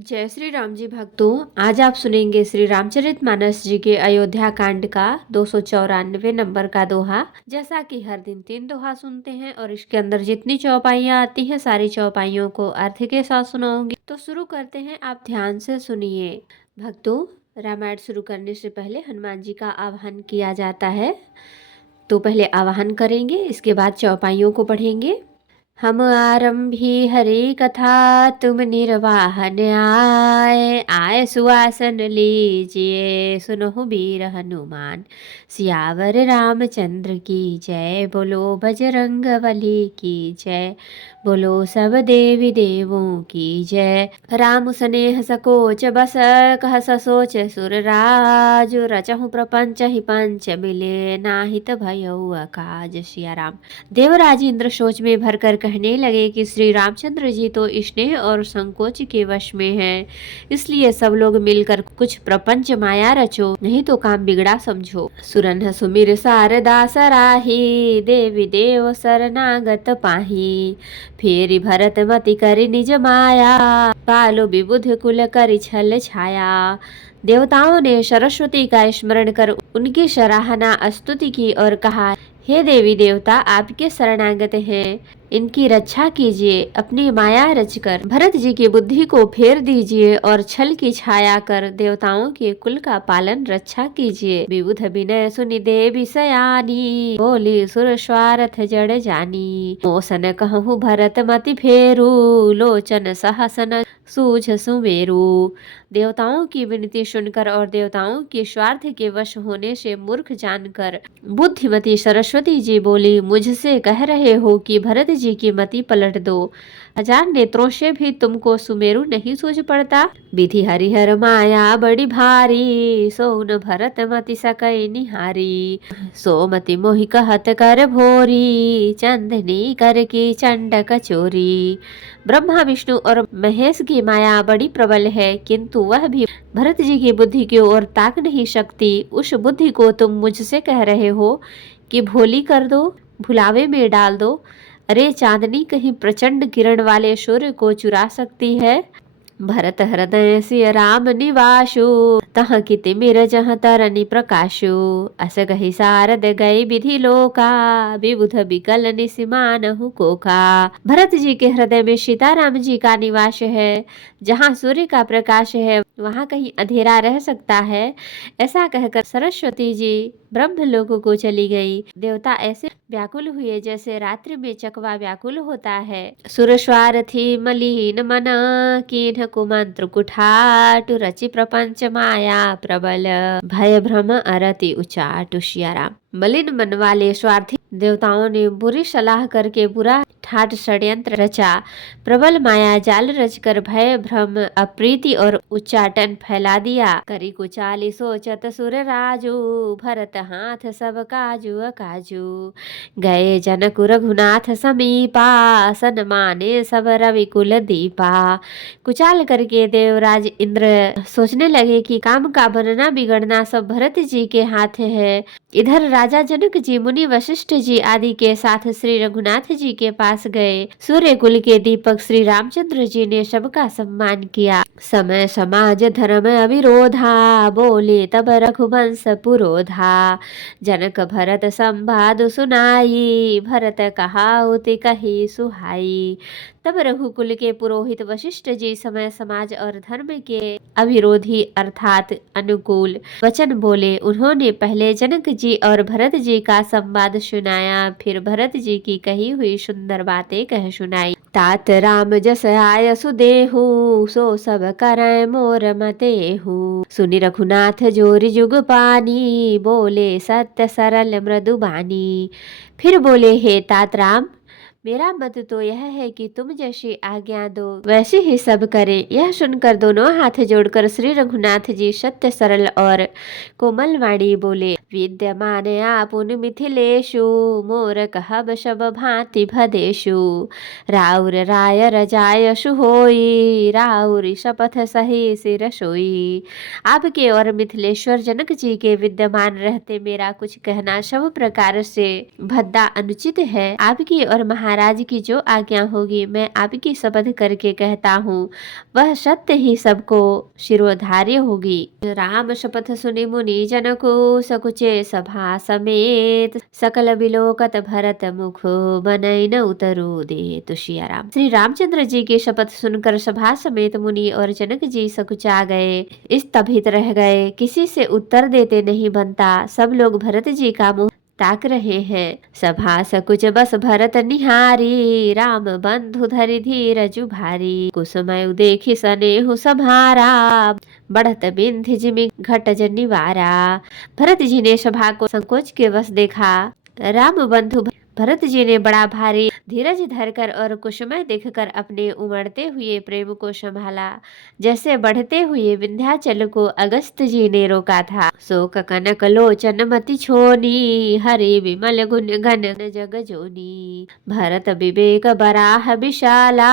जय श्री राम जी भक्तों, आज आप सुनेंगे श्री रामचरितमानस जी के अयोध्या कांड का 294 नंबर का दोहा। जैसा कि हर दिन 3 दोहा सुनते हैं और इसके अंदर जितनी चौपाइयाँ आती हैं सारी चौपाइयों को अर्थ के साथ सुनाऊंगी। तो शुरू करते हैं, आप ध्यान से सुनिए। भक्तों, रामायण शुरू करने से पहले हनुमान जी का आवाहन किया जाता है, तो पहले आवाहन करेंगे, इसके बाद चौपाइयों को पढ़ेंगे। हम आरंभी हरि कथा, तुम निर्वाहन आए। आए सुवासन लीजिए, सुनहु वीर हनुमान। सियावर रामचंद्र की जय, बोलो बजरंग बली की जय। बोलो सब देवी देवों की जय। राम स्नेह सकोच बस, कह सोच सुर राज। रचहु प्रपंच ही पंच मिले, नाहित भयउ अकाज। सिया राम। देवराज इंद्र सोच में भरकर कहने लगे कि श्री रामचंद्र जी तो स्नेह और संकोच के वश में हैं, इसलिए सब लोग मिलकर कुछ प्रपंच माया रचो, नहीं तो काम बिगड़ा समझो। सुरन सुमिर सारदा सराही, देवी देव शरणागत पाही। फेरी भरत मति करि निज माया, पालो विबुध कुल करि छल छाया। देवताओं ने सरस्वती का स्मरण कर उनकी सराहना स्तुति की और कहा, हे देवी देवता, आपके शरणागत हैं, इनकी रक्षा कीजिए। अपनी माया रचकर भरत जी की बुद्धि को फेर दीजिए और छल की छाया कर देवताओं के कुल का पालन रक्षा कीजिए। विबुध विनय सुनि देवी सयानी, बोली सुर स्वार्थ जड़ जानी। मोसन कहूँ भरत मति फेरू, लोचन सहसन सूझ सुमेरु। देवताओं की विनती सुनकर और देवताओं के स्वार्थ के वश होने से मूर्ख जानकर बुद्धिमती सरस्वती जी बोली, मुझसे कह रहे हो कि भरत जी की मति पलट दो। हजार नेत्रों से भी तुमको सुमेरु नहीं सूझ पड़ता। विधि हरिहर माया बड़ी भारी, सोन भरत मति सकई निहारी। सोमति मोहि कहत कर भोरी, चंदनी कर की चंड कचोरी। ब्रह्मा विष्णु और महेश की माया बड़ी प्रबल है, किंतु वह भी भरत जी की बुद्धि की ओर ताक नहीं सकती। उस बुद्धि को तुम मुझसे कह रहे हो कि भोली कर दो, भुलावे में डाल दो। अरे चांदनी कहीं प्रचंड किरण वाले सूर्य को चुरा सकती है। भरत हृदय सिय राम निवासु, तह किति मिर जह तरनि प्रकाशु। अस कहि सारद गई विधि लोका, विबुध विकल निसिमानहु कोका। भरत जी के हृदय में सीताराम जी का निवास है, जहाँ सूर्य का प्रकाश है वहाँ कहीं अंधेरा रह सकता है। ऐसा कहकर सरस्वती जी ब्रह्मलोक को चली गई। देवता ऐसे व्याकुल हुए जैसे रात्रि में चकवा व्याकुल होता है। सुरस्वार्थी मलिन मन, कीन्ह कुमंत्र कुठाटु। रचि प्रपंच माया प्रबल, भय भ्रम अरति उचाटु। सिया राम। मलिन मन वाले स्वार्थी देवताओं ने बुरी सलाह करके बुरा ठाट षड्यंत्र रचा, प्रबल माया जाल रचकर भय भ्रम अप्रीति और उच्चाटन फैला दिया। करी कुचाली सोचत सुर राजू, भरत हाथ सब काजू अकाजू। गए जनक रघुनाथ समीपा, सन माने सब रवि कुल दीपा। कुचाल करके देवराज इंद्र सोचने लगे कि काम का बनना बिगड़ना सब भरत जी के हाथ है। इधर राजा जनक जी मुनि वशिष्ठ जी आदि के साथ श्री रघुनाथ जी के पास गए। सूर्य कुल के दीपक श्री रामचंद्र जी ने सबका सम्मान किया। समय समाज धर्म अविरोधा, बोले तब रघुवंश पुरोधा। जनक भरत संवाद सुनाई, भरत कहाउति कही सुहाई। तब रघुकुल के पुरोहित वशिष्ठ जी समय समाज और धर्म के अविरोधी अर्थात अनुकूल वचन बोले। उन्होंने पहले जनक जी और भरत जी का संवाद सुनाया, फिर भरत जी की कही हुई सुंदर बातें कह सुनाई। तात राम जस आय सुदेहु, सो सब करय मोर मतेहु। सुनि रघुनाथ जोरि जुग पानी, बोले सत्य सरल मृदु बानी। फिर बोले, हे तात राम, मेरा मत तो यह है कि तुम जैसी आज्ञा दो वैसे ही सब करें। यह सुनकर दोनों हाथ जोड़कर श्री रघुनाथ जी सत्य सरल और कोमल वाणी बोले, विद्यमान आपुन मिथिलेशु, मोर कहब सब भांति भदेशु। राउर राय रजायशु होई, राउर शपथ सही सिर सोई। आपके और मिथिलेश्वर जनक जी के विद्यमान रहते मेरा कुछ कहना सब प्रकार से भद्दा अनुचित है। आपकी और महाराज की जो आज्ञा होगी मैं आपकी शपथ करके कहता हूँ वह सत्य ही सबको शिरोधार्य होगी। राम शपथ सुनि मुनि जन को सकुचे सभा समेत सकल बिलोकत भरत मुख बनई न उतरू दे। तो सिया राम श्री रामचंद्र जी की शपथ सुनकर सभा समेत मुनि और जनक जी सकुचा गए, स्तभित रह गए, किसी से उत्तर देते नहीं बनता। सब लोग भरत जी का मुंह ताक रहे हैं। सभा सकुच बस भरत निहारी, राम बंधु धरि धीरजु भारी। कुसुमयु देखि सनेहु सभारा, बढ़त बिंधि जिमि घटज निवारा। भरत जी ने सभा को संकोच के वश देखा। राम बंधु भरत जी ने बड़ा भारी धीरज धरकर और कुसुमय देखकर अपने उमड़ते हुए प्रेम को संभाला, जैसे बढ़ते हुए विंध्याचल को अगस्त जी ने रोका था। शोक कनक लोचन मति छोनी, हरि विमल गुण घन जग जोनी। भरत विवेक बराह विशाला,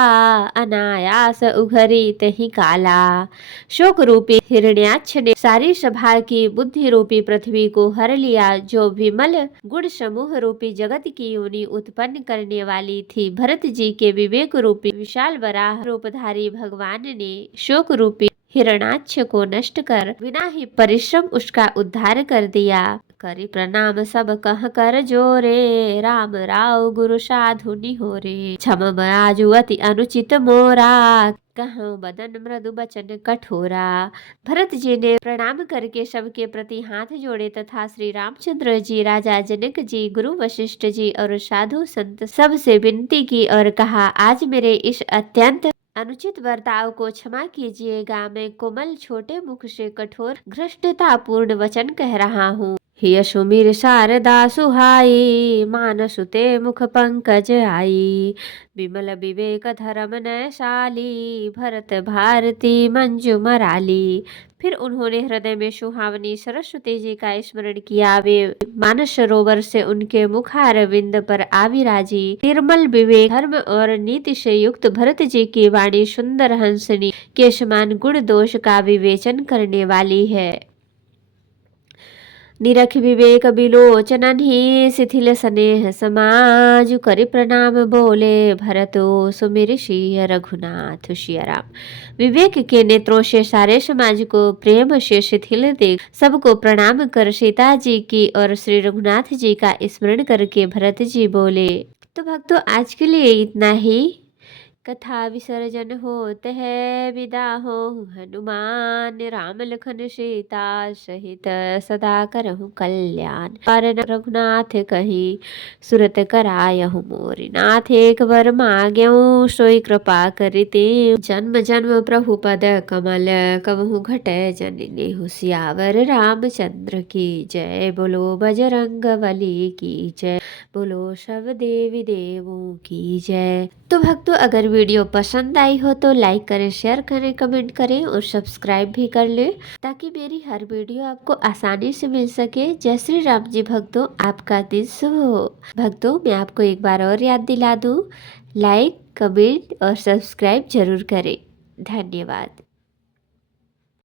अनायास उघरी तहि काला। शोक रूपी हिरण्याक्ष ने सारी सभा की बुद्धि रूपी पृथ्वी को हर लिया, जो विमल गुण समूह रूपी जगत की योनि उत्पन्न करने वाली थी। भरत जी के विवेक रूपी विशाल वराह रूपधारी भगवान ने शोक रूपी हिरणाक्ष को नष्ट कर बिना ही परिश्रम उसका उद्धार कर दिया। करि प्रणाम सब कह कर जोरे, राम राव गुरु साधु निहोरे। क्षम आजु अति अनुचित मोरा, कहूँ बदन मृदु बचन कठोरा। भरत जी ने प्रणाम करके सबके प्रति हाथ जोड़े तथा श्री रामचंद्र जी, राजा जनक जी, गुरु वशिष्ठ जी और साधु संत सब से विनती की और कहा, आज मेरे इस अत्यंत अनुचित बर्ताव को क्षमा कीजिएगा। मैं कोमल छोटे मुख से कठोर घृष्टतापूर्ण वचन कह रहा हूँ। हिय सुमिर शारदा सुहाई, मानसुते मुख पंकज आई। विमल विवेक धर्म नयशाली, भरत भारती मंजू मराली। फिर उन्होंने हृदय में सुहावनी सरस्वती जी का स्मरण किया। वे मानस सरोवर से उनके मुखारविंद पर आविराजी। निर्मल विवेक धर्म और नीति से युक्त भरत जी की वाणी सुंदर हंसनी के समान गुण दोष का विवेचन करने वाली है। निरख विवेक बिलोचनन ही, शिथिल स्नेह समाज। करि प्रणाम बोले भरतो, सुमिर सिय रघुनाथ। सिया राम विवेक के नेत्रों से सारे समाज को प्रेम से शिथिल देख सबको प्रणाम कर सीता जी की और श्री रघुनाथ जी का स्मरण करके भरत जी बोले। तो भक्तों आज के लिए इतना ही। कथा विसर्जन होत है, विदा हो हनुमान। राम लखन सीता सहित सदा करहु कल्याण। और रघुनाथ कही सुरत करायहु मोरि नाथ। एक बर माग्यऊ सोई कृपा करिते। जन्म जन्म प्रभु पद कमल, कबहु घटै जननी सियावर रामचंद्र की जय। बोलो बजरंग बली की जय, बोलो सब देवी देवों की जय। तो भक्तों अगर वीडियो पसंद आई हो तो लाइक करें, शेयर करें, कमेंट करें और सब्सक्राइब भी कर लें, ताकि मेरी हर वीडियो आपको आसानी से मिल सके। जय श्री राम जी भक्तों, आपका दिन शुभ हो। भक्तों मैं आपको एक बार और याद दिला दूं, लाइक, कमेंट और सब्सक्राइब जरूर करें। धन्यवाद।